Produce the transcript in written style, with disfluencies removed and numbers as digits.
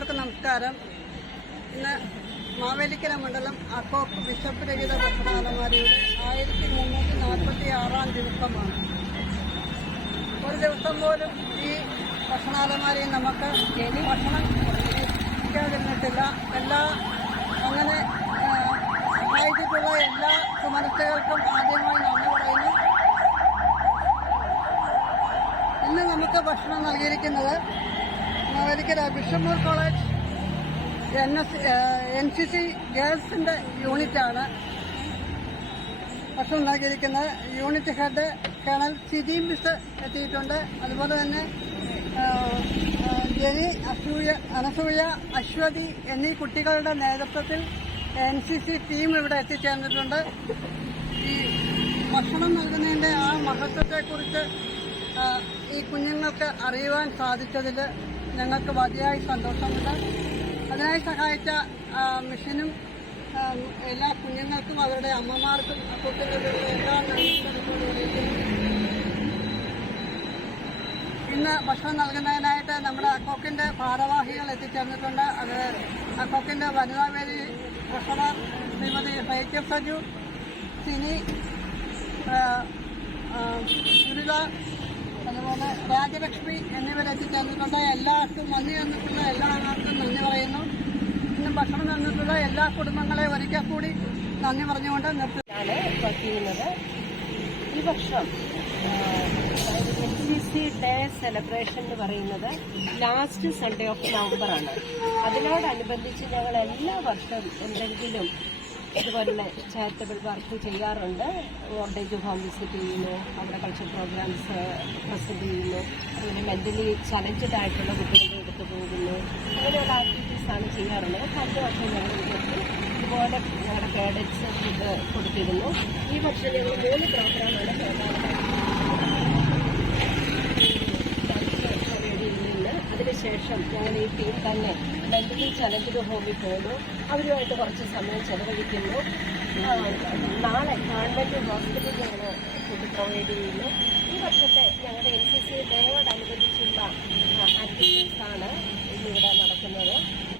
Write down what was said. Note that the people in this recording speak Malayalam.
എല്ലാവർക്കും നമസ്കാരം. ഇന്ന് മാവേലിക്കര മണ്ഡലം അക്കോക്ക് ബിഷപ്പ് രഹിത ഭക്ഷണാലമാരിയുടെ 1346 ദിവസമാണ്. ഒരു ദിവസം പോലും ഈ ഭക്ഷണാലമാരിയിൽ നമുക്ക് ഭക്ഷണം ലഭിക്കാതിരുന്നിട്ടില്ല. അങ്ങനെ സഹായിച്ചിട്ടുള്ള എല്ലാ സുമനസ്സുകൾക്കും ആദ്യമായി നന്ദി പറയുന്നു. ഇന്ന് നമുക്ക് ഭക്ഷണം നൽകിയിരിക്കുന്നത് മാവേലിക്കര ബിഷപ്പ് കോളേജ് NCC ഗേൾസിന്റെ യൂണിറ്റാണ് ഭക്ഷണം നൽകിയിരിക്കുന്നത്. Unit head colonel Siji miss എത്തിയിട്ടുണ്ട്. അതുപോലെ തന്നെ ജെനി, അനസൂയ, അശ്വതി എന്നീ കുട്ടികളുടെ നേതൃത്വത്തിൽ NCC ടീം ഇവിടെ എത്തിച്ചേർന്നിട്ടുണ്ട്. ഈ ഭക്ഷണം നൽകുന്നതിന്റെ ആ മഹത്വത്തെക്കുറിച്ച് ഈ കുഞ്ഞുങ്ങൾക്ക് അറിയുവാൻ സാധിച്ചതിൽ ഞങ്ങൾക്ക് വലിയായി സന്തോഷമുണ്ട്. അതിനായി സഹായിച്ച മിഷനും എല്ലാ കുഞ്ഞുങ്ങൾക്കും അവരുടെ അമ്മമാർക്കും കുട്ടികളുടെ എല്ലാ ഇന്ന് ഭക്ഷണം നൽകുന്നതിനായിട്ട് നമ്മുടെ അക്കോക്കിന്റെ ഭാരവാഹികൾ എത്തിച്ചേർന്നിട്ടുണ്ട്. അത് അക്കോക്കിന്റെ വനിതാവേദി ട്രഷറർ ശ്രീമതി ഹൈക്യം സജു, സിനി, സുരിത, അതുപോലെ രാജലക്ഷ്മി എന്നിവരെത്തിച്ചേർന്നിട്ടുണ്ട്. എല്ലാവർക്കും നന്ദി തന്നിട്ടുള്ള എല്ലാവർക്കും നന്ദി പറയുന്നു. ഇന്ന് ഭക്ഷണം തന്നിട്ടുള്ള എല്ലാ കുടുംബങ്ങളെ ഒരിക്കൽ കൂടി നന്ദി പറഞ്ഞുകൊണ്ട് നിർത്തുകയാണ്. ചെയ്യുന്നത് ഈ വർഷം NCC ഡേ സെലിബ്രേഷൻ എന്ന് പറയുന്നത് ലാസ്റ്റ് സൺഡേ ഓഫ് നവംബറാണ്. അതിനോടനുബന്ധിച്ച് ഞങ്ങൾ എല്ലാ വർഷവും എന്തെങ്കിലും ഇതുപോലുള്ള ചാരിറ്റബിൾ വർക്ക് ചെയ്യാറുണ്ട്. ഓൾഡേജ് ഹോം വിസിറ്റ് ചെയ്യുന്നു, അവിടെ കൾച്ചർ പ്രോഗ്രാംസ് പ്രസന്റ് ചെയ്യുന്നു, അതുപോലെ മെന്റലി ചലഞ്ചഡ് ആയിട്ടുള്ള കുട്ടികളെ എടുത്തു പോകുന്നു. അങ്ങനെയുള്ള ആക്ടിവിറ്റീസാണ് ചെയ്യാറുള്ളത്. കഴിഞ്ഞ വർഷം ഞങ്ങൾ ഇതുപോലെ ഞങ്ങളുടെ കേഡറ്റ്സ് ഫുഡ് കൊടുത്തിരുന്നു. ഈ വർഷം ഞങ്ങൾ 3 പ്രോഗ്രാമാണ് പ്രധാനമായിട്ട്. അതിനുശേഷം ഞങ്ങൾ ഈ ടീം തന്നെ മെന്റലി ചലഞ്ചഡ് ഹോമിൽ പോകുന്നു, അവരുമായിട്ട് കുറച്ച് സമയം ചെലവഴിക്കുന്നു. നാളെ ഗവൺമെന്റ് ഹോസ്പിറ്റലിൽ ഞങ്ങൾ ഫുഡ് പ്രൊവൈഡ് ചെയ്യുന്നു. ഈ വർഷത്തെ ഞങ്ങളുടെ NCC ഡേയോടനുബന്ധിച്ചുള്ള ആക്ടിവിറ്റീസാണ് ഇന്നിവിടെ നടക്കുന്നത്.